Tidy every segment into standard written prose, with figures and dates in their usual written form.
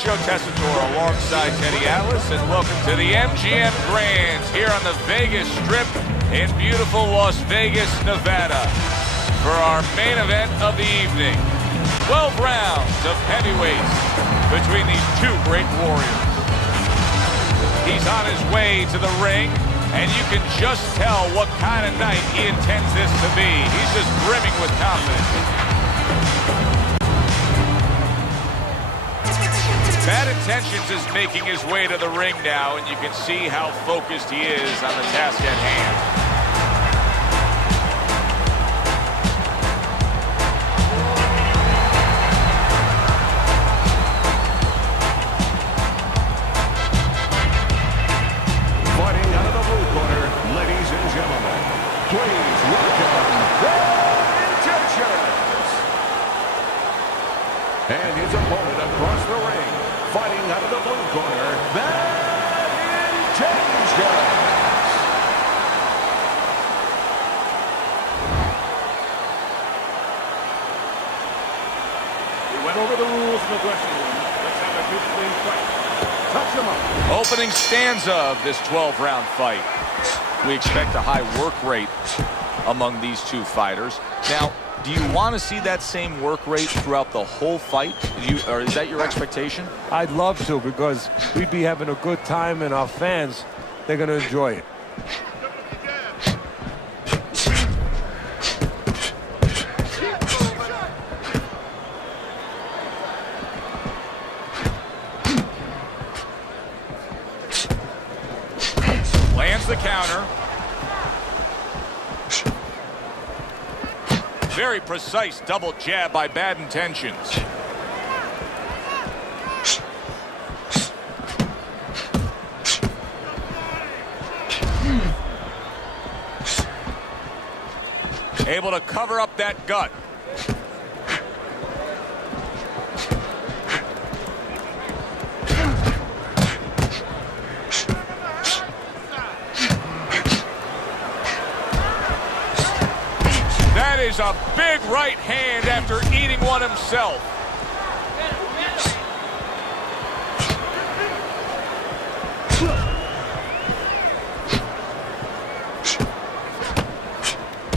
Joe Tessitore alongside Teddy Atlas, and welcome to the MGM Grand here on the Vegas Strip in beautiful Las Vegas, Nevada, for our main event of the evening. 12 rounds of heavyweights between these two great warriors. He's on his way to the ring, and you can just tell what kind of night he intends this to be. He's just brimming with confidence. Bad Intentions is making his way to the ring now, and you can see how focused he is on the task at hand. Fighting out of the blue corner, ladies and gentlemen, please welcome Bad Intentions. And his opponent across the ring, fighting out of the blue corner, Bad Intentions. We went over the rules in the dressing room. Let's have a good clean fight. Touch him up. Opening stanza of this 12-round fight. We expect a high work rate among these two fighters. Now, do you want to see that same work rate throughout the whole fight? Or is that your expectation? I'd love to, because we'd be having a good time, and our fans, they're going to enjoy it. Lands the counter. Very precise double jab by Bad Intentions. Able to cover up that gut. That is a big right hand after eating one himself.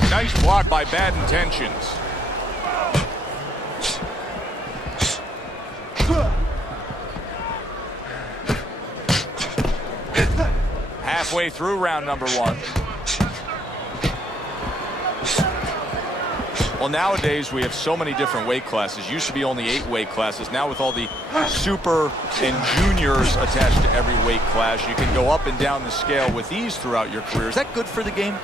Nice block by Bad Intentions. Halfway through round number one. Well, nowadays we have so many different weight classes. Used to be only 8 weight classes. Now with all the super and juniors attached to every weight class, you can go up and down the scale with ease throughout your career. Is that good for the game?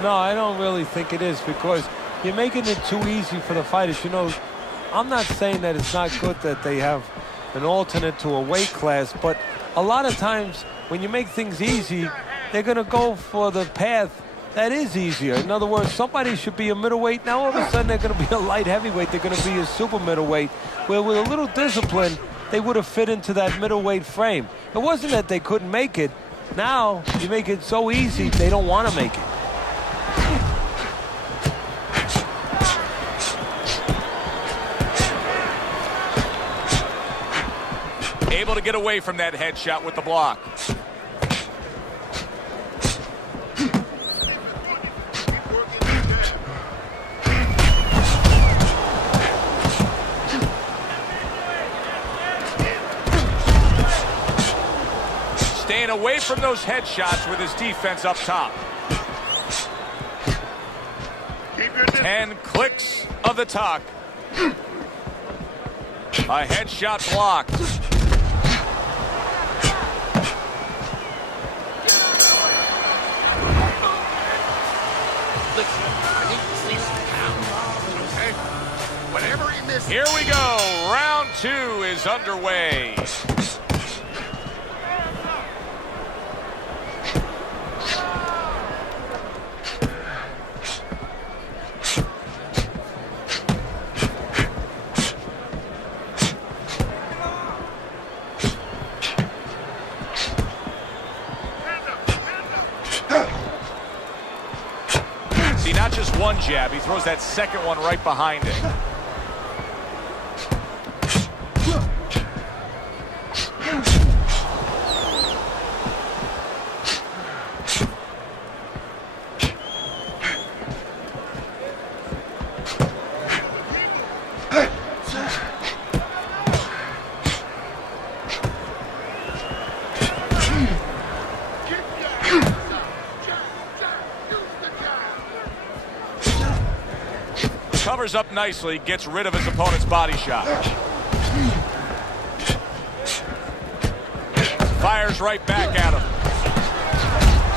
No, I don't really think it is, because you're making it too easy for the fighters. You know, I'm not saying that it's not good that they have an alternate to a weight class, but a lot of times when you make things easy, they're going to go for the path that is easier. In other words, somebody should be a middleweight. Now all of a sudden they're going to be a light heavyweight. They're going to be a super middleweight, where with a little discipline, they would have fit into that middleweight frame. It wasn't that they couldn't make it. Now you make it so easy, they don't want to make it. Able to get away from that headshot with the block. Staying away from those headshots with his defense up top. 10 clicks of the talk. A headshot blocked. Here we go. Round 2 is underway. See, not just one jab, he throws that second one right behind it. Powers up nicely, gets rid of his opponent's body shot. Fires right back at him.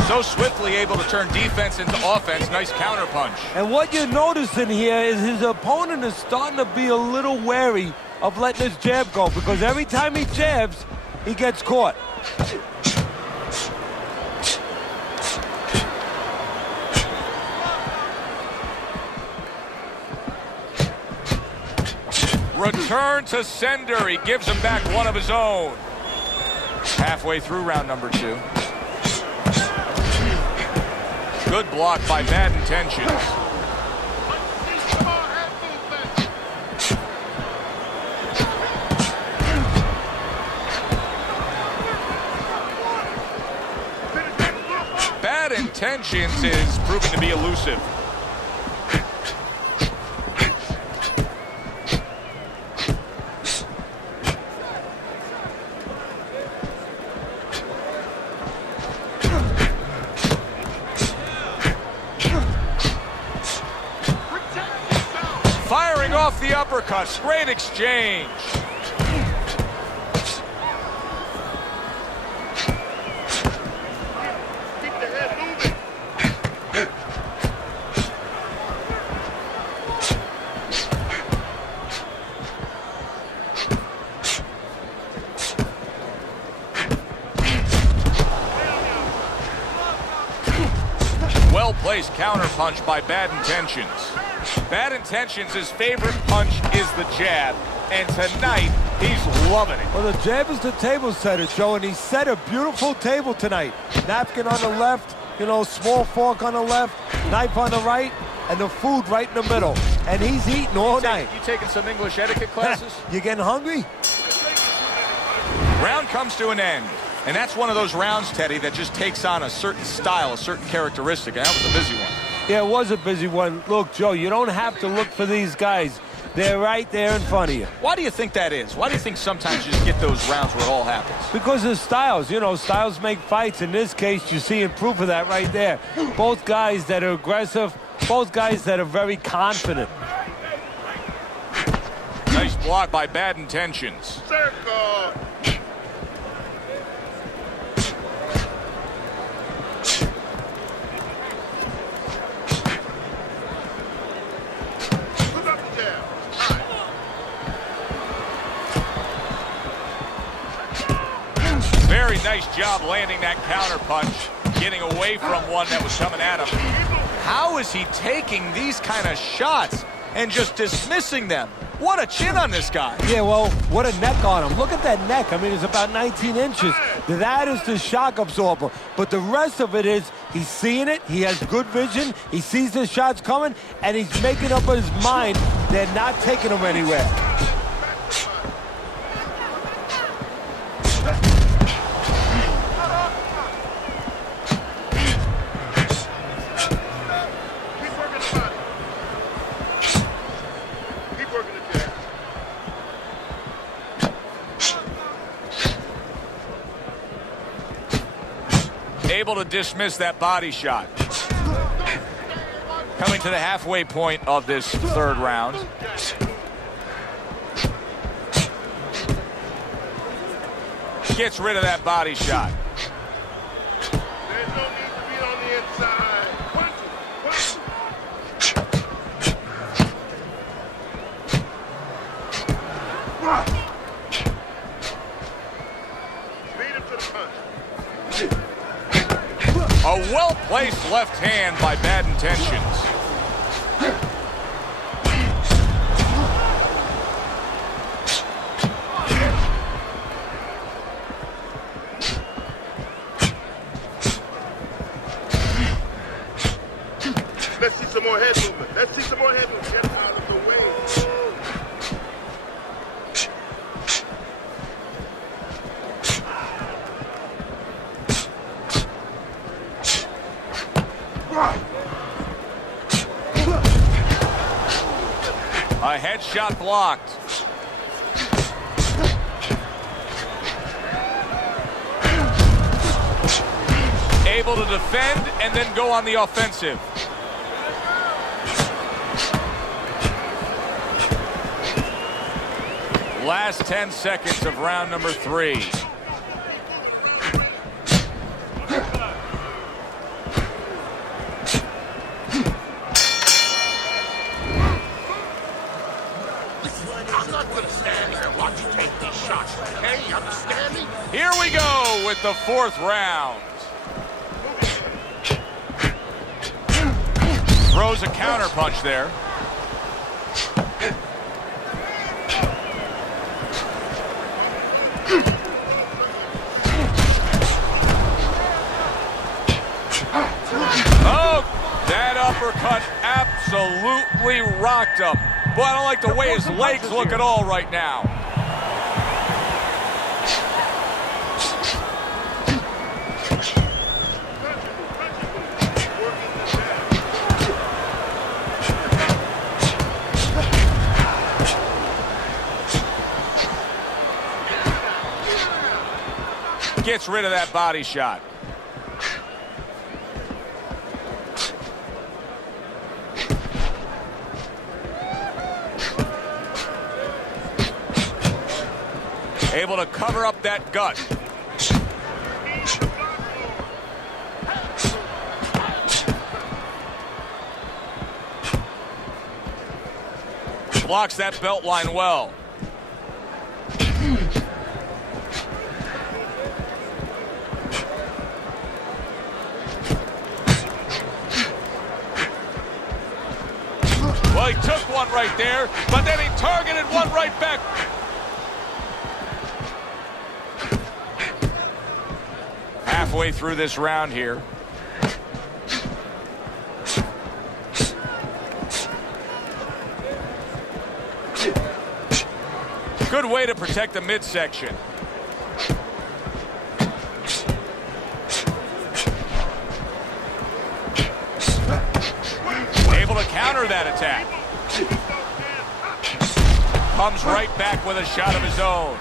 So swiftly able to turn defense into offense. Nice counter punch. And what you're noticing here is his opponent is starting to be a little wary of letting his jab go, because every time he jabs, he gets caught. Return to sender. He gives him back one of his own. Halfway through round number 2. Good block by Bad Intentions. Bad Intentions is proving to be elusive. Firing off the uppercuts. Great exchange. Keep the head moving. Well-placed counter punch by Bad Intentions. Bad Intentions, his favorite punch is the jab, and tonight he's loving it. Well, the jab is the table setter, Joe, and he set a beautiful table tonight. Napkin on the left, you know, small fork on the left, knife on the right, and the food right in the middle. And he's eating all night. You taking some English etiquette classes? You getting hungry? Round comes to an end. And that's one of those rounds, Teddy, that just takes on a certain style, a certain characteristic. And that was a busy one. Yeah, it was a busy one. Look, Joe, you don't have to look for these guys. They're right there in front of you. Why do you think that is? Why do you think sometimes you just get those rounds where it all happens? Because of styles. You know, styles make fights. In this case, you're seeing proof of that right there. Both guys that are aggressive, both guys that are very confident. Nice block by Bad Intentions. Circle. Put up the jab. Very nice job landing that counter punch, getting away from one that was coming at him. How is he taking these kind of shots and just dismissing them? What a chin on this guy. Yeah, well, what a neck on him. Look at that neck. I mean, it's about 19 inches. That is the shock absorber. But the rest of it is he's seeing it. He has good vision. He sees the shots coming, and he's making up his mind they're not taking him anywhere. Keep working the body. Keep working the jab. Able to dismiss that body shot. Coming to the halfway point of this third round. Gets rid of that body shot. There's no need to be on the inside. Punch it. Beat him to the punch. A well-placed left hand by Bad Intentions. Let's see some more head movement. Let's see some more head movement. Get out of the way. A headshot blocked. Able to defend and then go on the offensive. Last 10 seconds of round number 3. I'm not gonna stand here and watch you take these shots, okay? You understand me? Here we go with the 4th round. Throws a counter punch there. Oh, that uppercut absolutely rocked him. Boy, I don't like the way his legs look at all right now. Gets rid of that body shot. Able to cover up that gut. Blocks that belt line well. Well, he took one right there, but then he targeted one right back. Halfway through this round here. Good way to protect the midsection. Able to counter that attack. Comes right back with a shot of his own.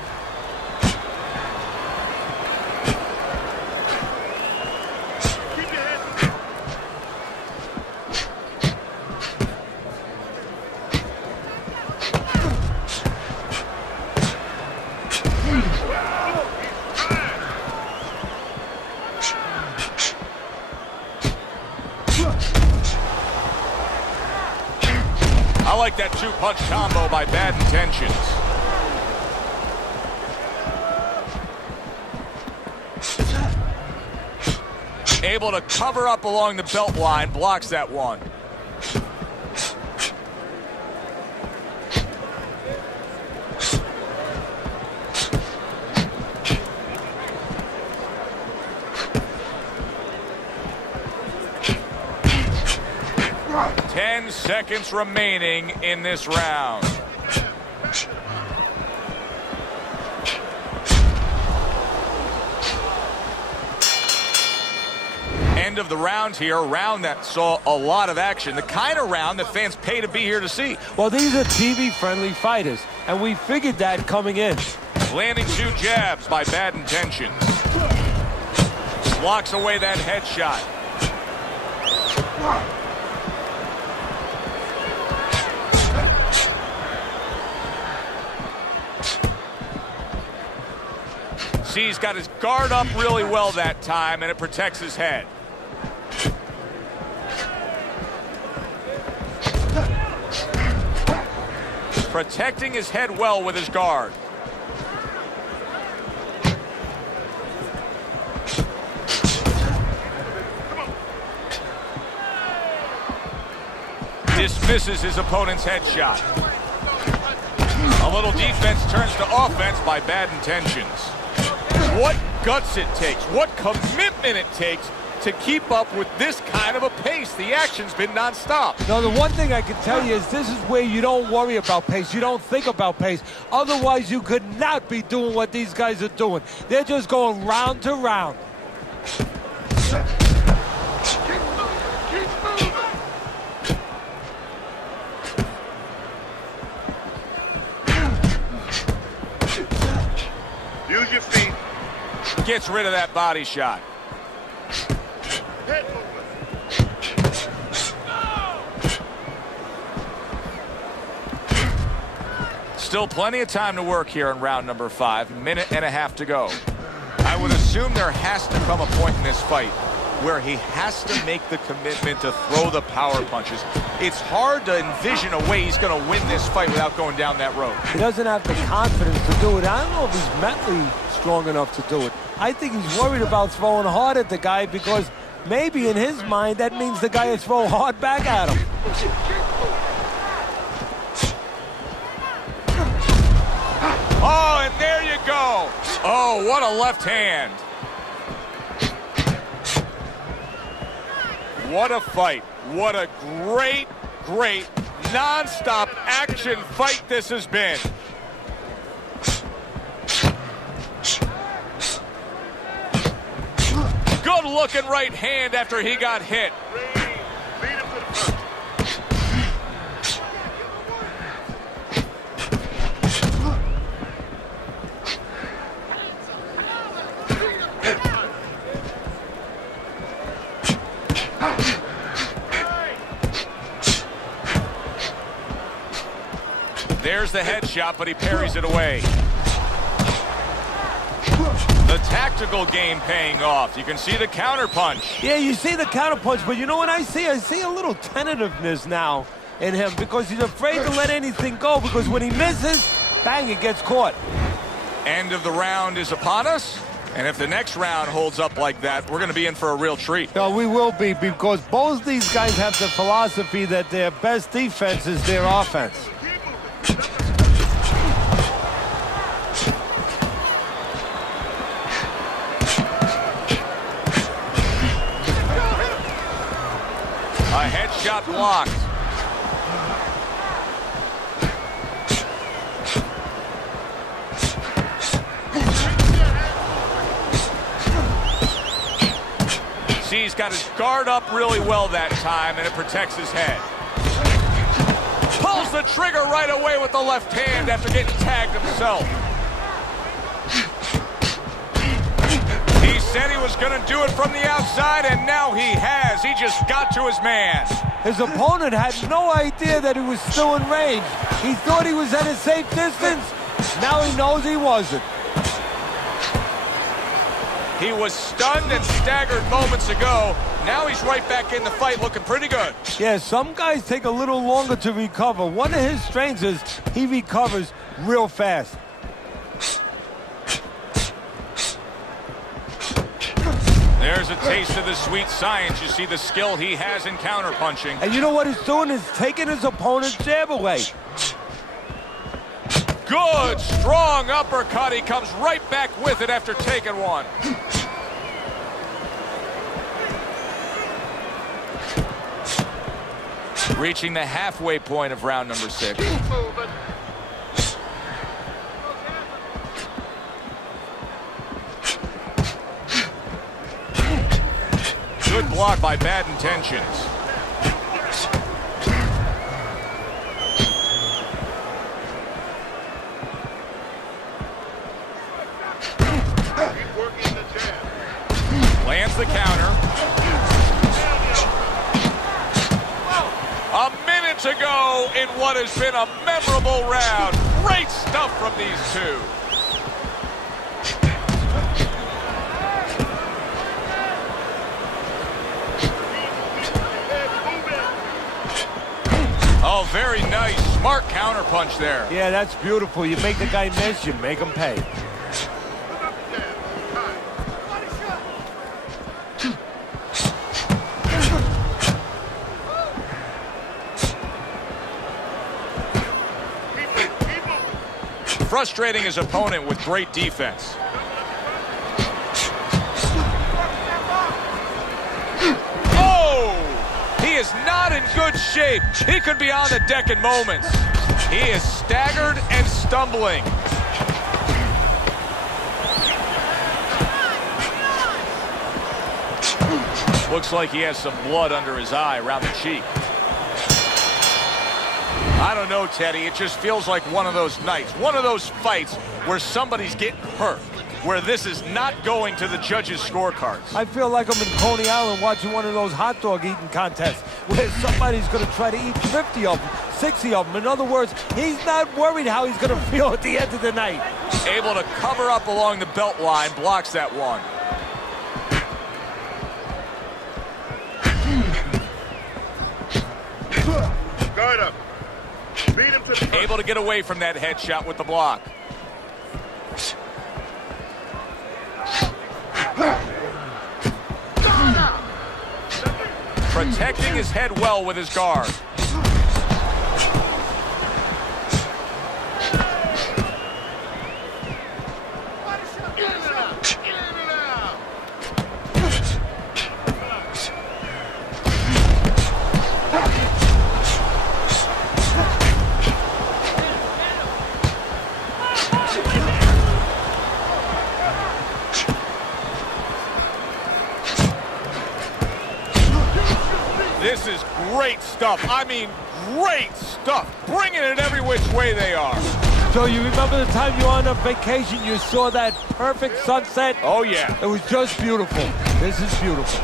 I like that two-punch combo by Bad Intentions. Able to cover up along the belt line, blocks that one. Ten seconds remaining in this round. End of the round here, a round that saw a lot of action, the kind of round that fans pay to be here to see. Well, these are TV-friendly fighters, and we figured that coming in. Landing 2 jabs by Bad Intentions. Blocks away that headshot. See, he's got his guard up really well that time, and it protects his head. Protecting his head well with his guard. Dismisses his opponent's headshot. A little defense turns to offense by Bad Intentions. What guts it takes, what commitment it takes to keep up with this kind of a pace. The action's been nonstop. Now, the one thing I can tell you is this is where you don't worry about pace. You don't think about pace. Otherwise, you could not be doing what these guys are doing. They're just going round to round. Use your feet. Gets rid of that body shot. Head movement. Still plenty of time to work here in round number 5. Minute and a half to go. I would assume there has to come a point in this fight where he has to make the commitment to throw the power punches. It's hard to envision a way he's going to win this fight without going down that road. He doesn't have the confidence to do it. I don't know if he's mentally strong enough to do it. I think he's worried about throwing hard at the guy because maybe in his mind that means the guy will throw hard back at him. Oh, and there you go. Oh, what a left hand. What a fight. What a great, great, non-stop action fight this has been. Good looking right hand after he got hit. There's the headshot, but he parries it away. The tactical game paying off. You can see the counter punch. Yeah, you see the counter punch, but you know what I see? I see a little tentativeness now in him because he's afraid to let anything go because when he misses, bang, it gets caught. End of the round is upon us. And if the next round holds up like that, we're going to be in for a real treat. No, we will be because both these guys have the philosophy that their best defense is their offense. A headshot blocked. See, he's got his guard up really well that time, and it protects his head. Pulls the trigger right away with the left hand after getting tagged himself. He said he was going to do it from the outside, and now he has. He just got to his man. His opponent had no idea that he was still in range. He thought he was at a safe distance. Now he knows he wasn't. He was stunned and staggered moments ago. Now he's right back in the fight looking pretty good. Yeah, some guys take a little longer to recover. One of his strengths is he recovers real fast. There's a taste of the sweet science. You see the skill he has in counterpunching. And you know what he's doing is taking his opponent's jab away. Good, strong uppercut. He comes right back with it after taking one. Reaching the halfway point of round number 6. Good block by Bad Intentions. Lands the counter. A minute to go in what has been a memorable round. Great stuff from these two. Oh, very nice. Smart counter punch there. Yeah, that's beautiful. You make the guy miss, you make him pay. Frustrating his opponent with great defense. Oh! He is not in good shape. He could be on the deck in moments. He is staggered and stumbling. Looks like he has some blood under his eye around the cheek. I don't know, Teddy. It just feels like one of those nights, one of those fights where somebody's getting hurt, where this is not going to the judges' scorecards. I feel like I'm in Coney Island watching one of those hot dog eating contests where somebody's going to try to eat 50 of them. 60 of them. In other words, he's not worried how he's going to feel at the end of the night. Able to cover up along the belt line, blocks that one. Guard up. Beat him to the front. Able to get away from that headshot with the block. Protecting his head well with his guard. In and out. In and out. This is great stuff. I mean, great stuff. Bringing it every which way they are. So you remember the time you were on a vacation, you saw that perfect sunset? Oh, yeah. It was just beautiful. This is beautiful.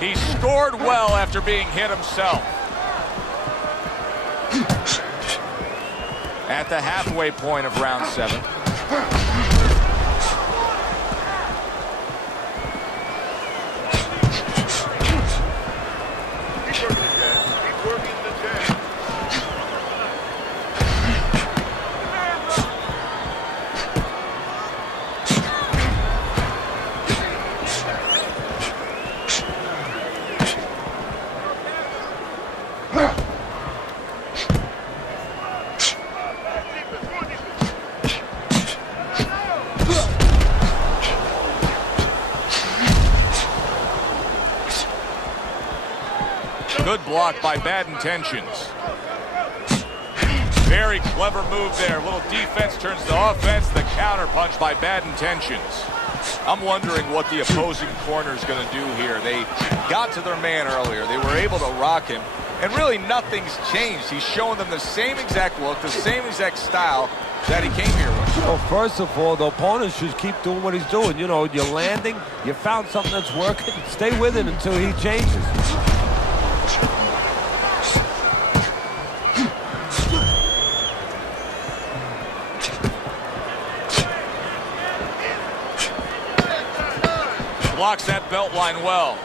He scored well after being hit himself. At the halfway point of round 7. Keep working the jab. Keep working the jab. Good block by Bad Intentions. Very clever move there. Little defense turns to offense. The counter punch by Bad Intentions. I'm wondering what the opposing corner is going to do here. They got to their man earlier. They were able to rock him. And really nothing's changed. He's showing them the same exact look, the same exact style that he came here with. Well, first of all, the opponent should keep doing what he's doing. You know, you're landing, you found something that's working, stay with it until he changes. Blocks that belt line well.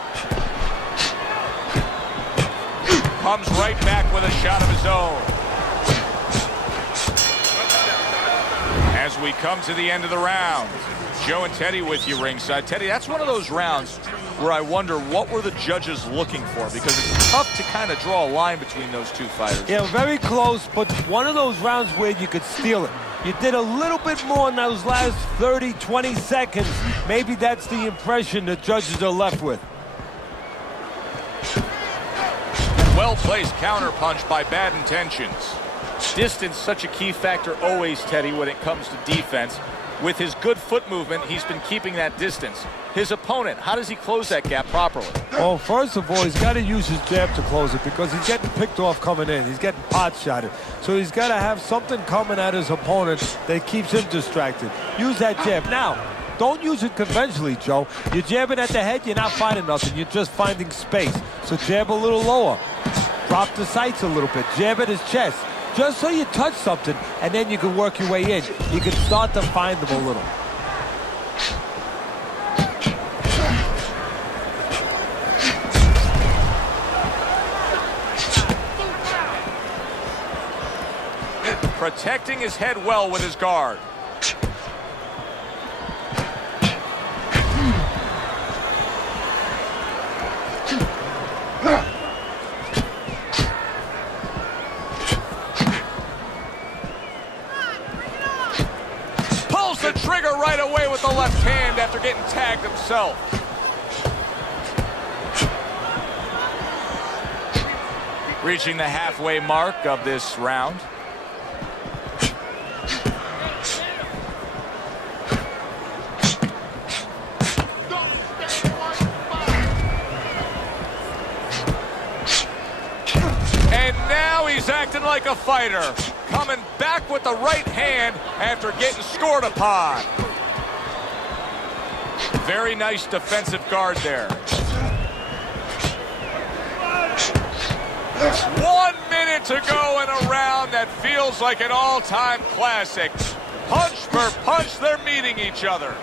Comes right back with a shot of his own. As we come to the end of the round, Joe and Teddy with you ringside. Teddy, that's one of those rounds where I wonder what were the judges looking for, because it's tough to kind of draw a line between those two fighters. Yeah, very close, but one of those rounds where you could steal it. You did a little bit more in those last 30, 20 seconds. Maybe that's the impression the judges are left with. Well-placed counter punch by Bad Intentions. Distance such a key factor always, Teddy, when it comes to defense. With his good foot movement, he's been keeping that distance. His opponent, how does he close that gap properly? Well, first of all, he's got to use his jab to close it because he's getting picked off coming in. He's getting pot-shotted. So he's got to have something coming at his opponent that keeps him distracted. Use that jab. Now, don't use it conventionally, Joe. You're jabbing at the head, you're not finding nothing. You're just finding space. So jab a little lower. Drop the sights a little bit. Jab at his chest. Just so you touch something, and then you can work your way in. You can start to find them a little. Protecting his head well with his guard. Pulls the trigger right away with the left hand after getting tagged himself. Reaching the halfway mark of this round. And now he's acting like a fighter, coming back with the right hand after getting scored upon. Very nice defensive guard there. 1 minute to go in a round that feels like an all-time classic. Punch for punch, they're meeting each other.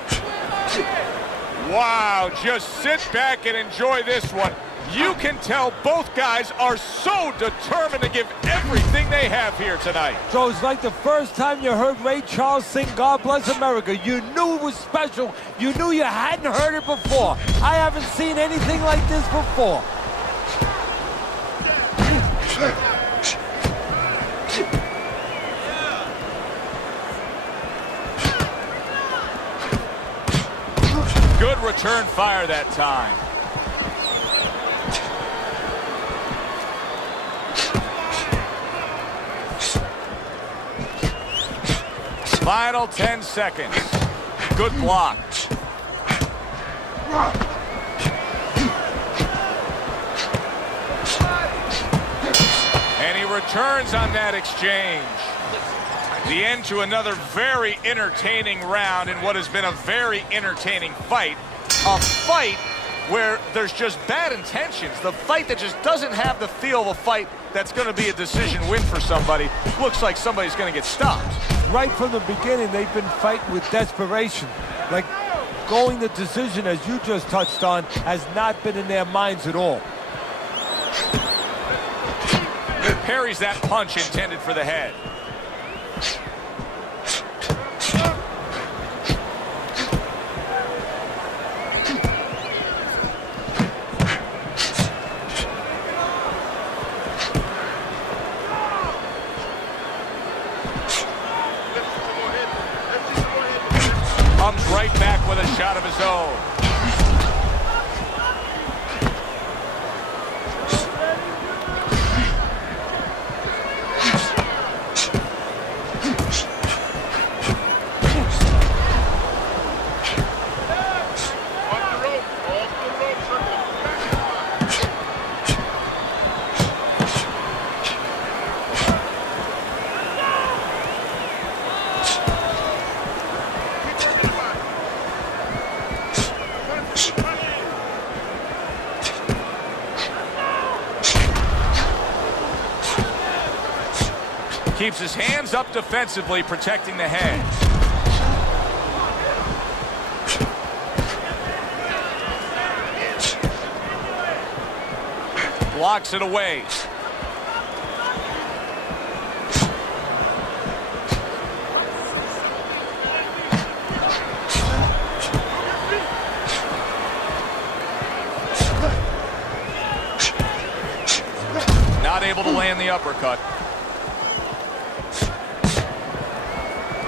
Wow, just sit back and enjoy this one. You can tell both guys are so determined to give everything they have here tonight. So it's like the first time you heard Ray Charles sing God Bless America. You knew it was special. You knew you hadn't heard it before. I haven't seen anything like this before. Good return fire that time. Final 10 seconds. Good block. And he returns on that exchange. The end to another very entertaining round in what has been a very entertaining fight. A fight where there's just bad intentions. The fight that just doesn't have the feel of a fight that's going to be a decision win for somebody. Looks like somebody's going to get stopped. Right from the beginning, they've been fighting with desperation. Like going the decision, as you just touched on, has not been in their minds at all. Parries that punch intended for the head. Comes right back with a shot of his own. Keeps his hands up defensively, protecting the head. Blocks it away. Not able to land the uppercut.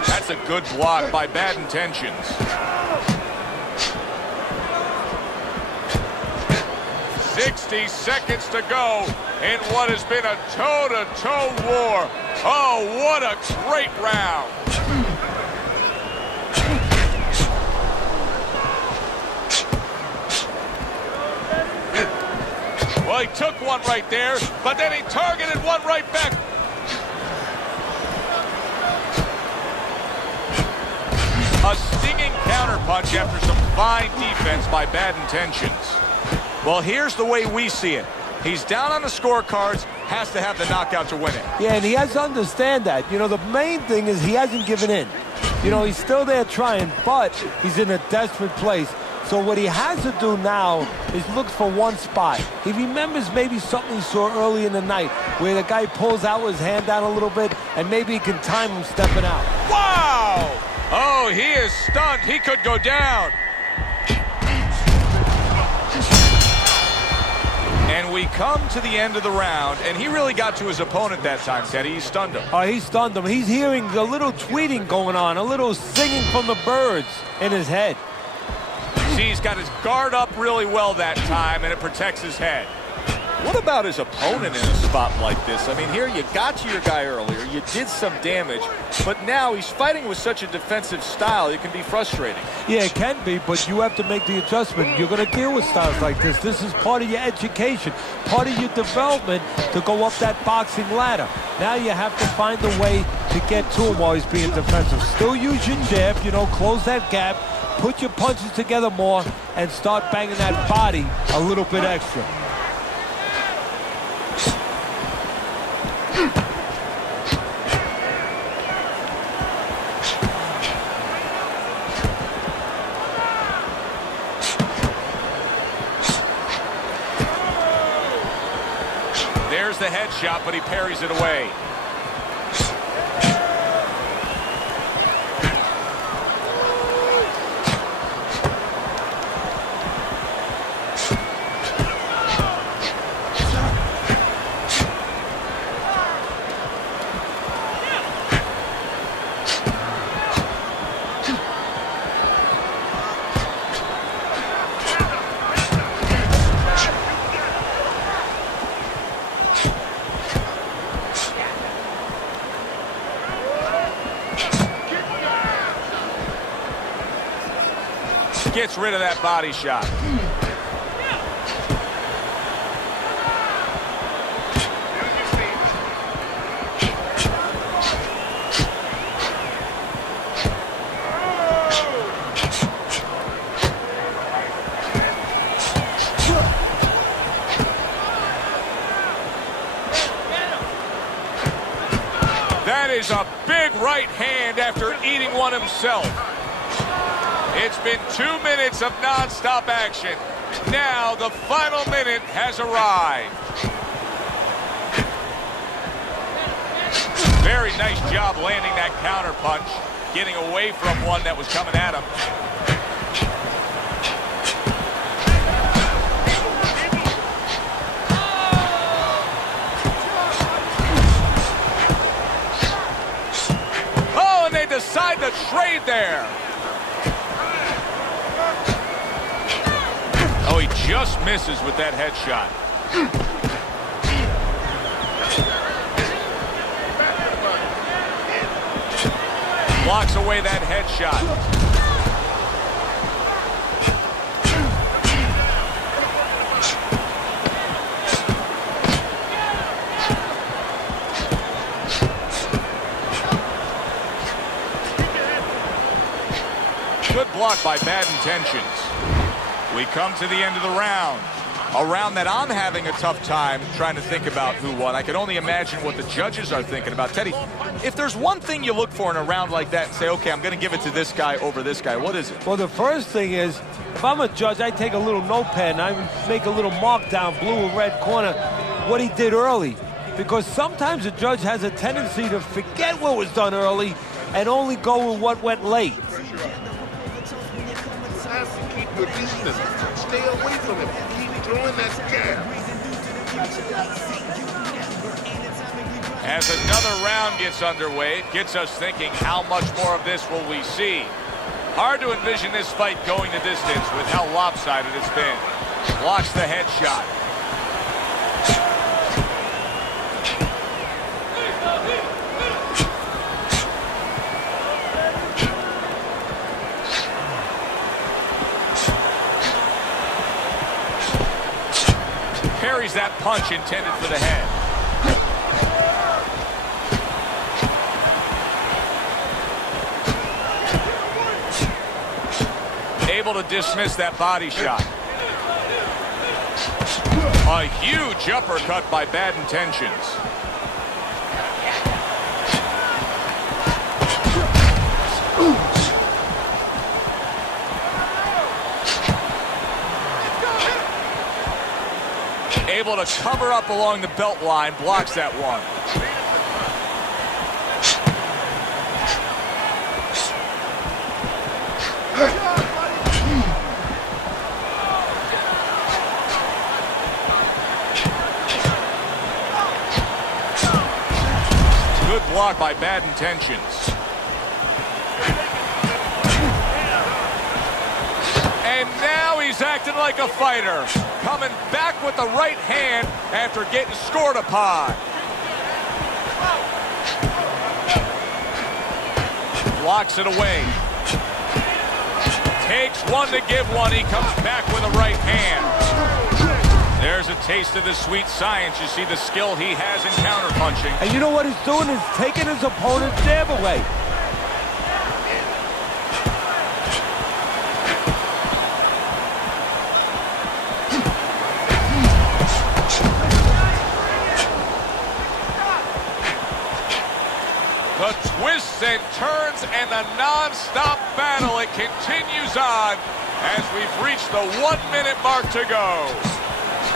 That's a good block by Bad Intentions. "60 seconds to go in what has been a toe-to-toe war. Oh, what a great round. Well, he took one right there, but then he targeted one right back. A stinging counterpunch after some fine defense by Bad Intentions. Well, here's the way we see it. He's down on the scorecards, has to have the knockout to win it. Yeah, and he has to understand that. You know, the main thing is he hasn't given in. You know, he's still there trying, but he's in a desperate place. So what he has to do now is look for one spot. He remembers maybe something he saw early in the night where the guy pulls out his hand down a little bit, and maybe he can time him stepping out. Wow! Oh, he is stunned. He could go down. And we come to the end of the round, and he really got to his opponent that time, Teddy. He stunned him. Oh, he stunned him. He's hearing a little tweeting going on, a little singing from the birds in his head. See, he's got his guard up really well that time, and it protects his head. What about his opponent in a spot like this? I mean, here you got to your guy earlier, you did some damage, but now he's fighting with such a defensive style, it can be frustrating. Yeah, it can be, but you have to make the adjustment. You're going to deal with styles like this. This is part of your education, part of your development to go up that boxing ladder. Now you have to find a way to get to him while he's being defensive. Still use your jab, you know, close that gap, put your punches together more and start banging that body a little bit extra. There's the headshot, but he parries it away. Gets rid of that body shot. That is a big right hand after eating one himself. It's been 2 minutes of non-stop action. Now the final minute has arrived. Very nice job landing that counter punch, getting away from one that was coming at him. Oh, and they decide to trade there. Oh, he just misses with that headshot. Blocks away that headshot. Good block by Bad Intentions. We come to the end of the round. A round that I'm having a tough time trying to think about who won. I can only imagine what the judges are thinking about. Teddy, if there's one thing you look for in a round like that and say, okay, I'm going to give it to this guy over this guy, what is it? Well, the first thing is, if I'm a judge, I take a little notepad and I make a little mark down, blue and red corner, what he did early. Because sometimes a judge has a tendency to forget what was done early and only go with what went late. Keep beating him. Stay away from him. Keep throwing that jab. As another round gets underway, it gets us thinking, how much more of this will we see? Hard to envision this fight going the distance with how lopsided it's been. Blocks the headshot. Parries that punch intended for the head. Able to dismiss that body shot. A huge uppercut by Bad Intentions. Able to cover up along the belt line, blocks that one. Good block by Bad Intentions. And now he's acting like a fighter. Coming back with the right hand after getting scored upon. Blocks it away. Takes one to give one. He comes back with a right hand. There's a taste of the sweet science. You see the skill he has in counterpunching. And you know what he's doing is taking his opponent's jab away. The twists and turns and the non-stop battle, it continues on as we've reached the 1 minute mark to go.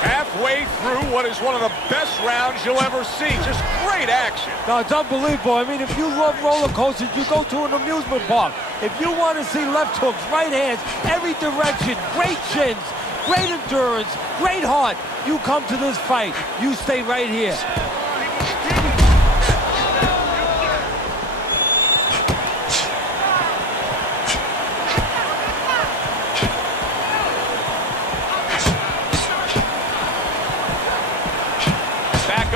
Halfway through what is one of the best rounds you'll ever see. Just great action. No, it's unbelievable. I mean, if you love roller coasters, you go to an amusement park. If you want to see left hooks, right hands, every direction, great chins, great endurance, great heart, you come to this fight. You stay right here.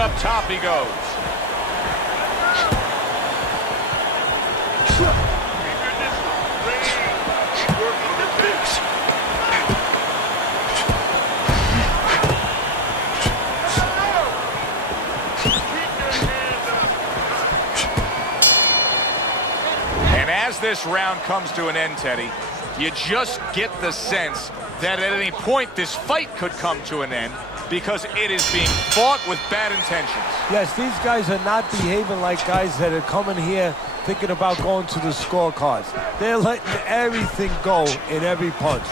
Up top he goes. And as this round comes to an end, Teddy, you just get the sense that at any point this fight could come to an end, because it is being fought with bad intentions. Yes, these guys are not behaving like guys that are coming here thinking about going to the scorecards. They're letting everything go in every punch.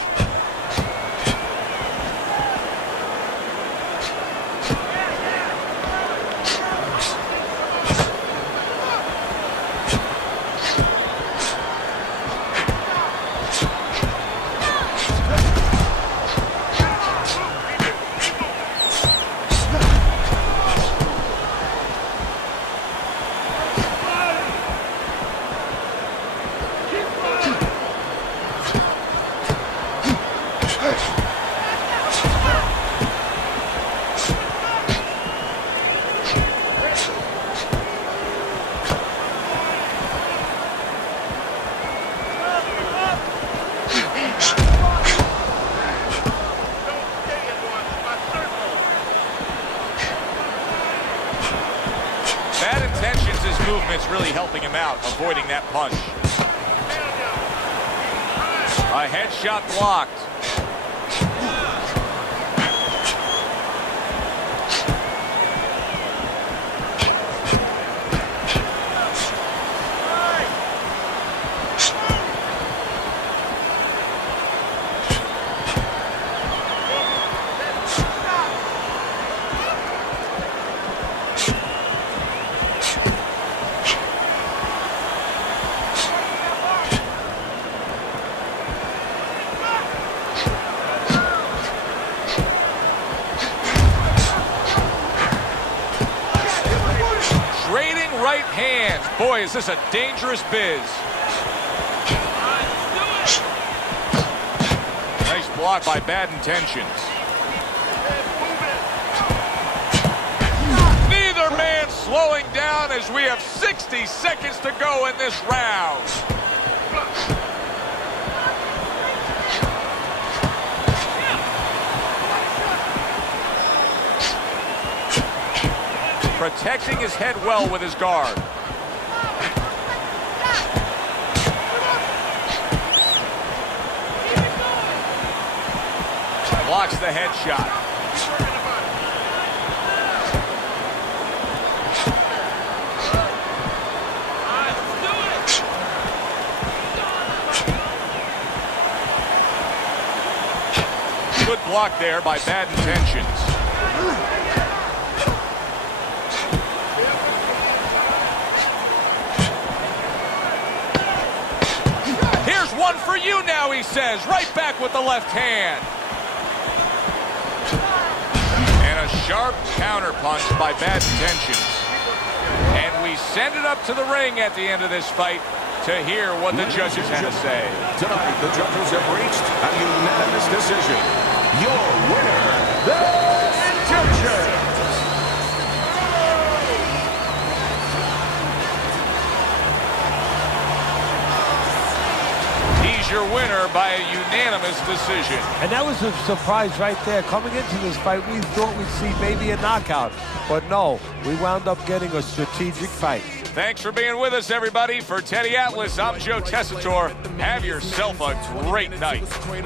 Movement's really helping him out, avoiding that punch. A headshot blocked. Right hands. Boy, is this a dangerous biz. Nice block by bad intentions. Neither man slowing down as we have 60 seconds to go in this round. Protecting his head well with his guard. Blocks the headshot. Good block there by bad intentions. One for you now, he says. Right back with the left hand. And a sharp counter punch by bad intentions. And we send it up to the ring at the end of this fight to hear what the judges had to say. Tonight, the judges have reached a unanimous decision. Your winner, the Duncan. Your winner by a unanimous decision. And that was a surprise right there. Coming into this fight, we thought we'd see maybe a knockout, but no, we wound up getting a strategic fight. Thanks for being with us, everybody. For Teddy Atlas, I'm Joe Tessitore. Have yourself a great night.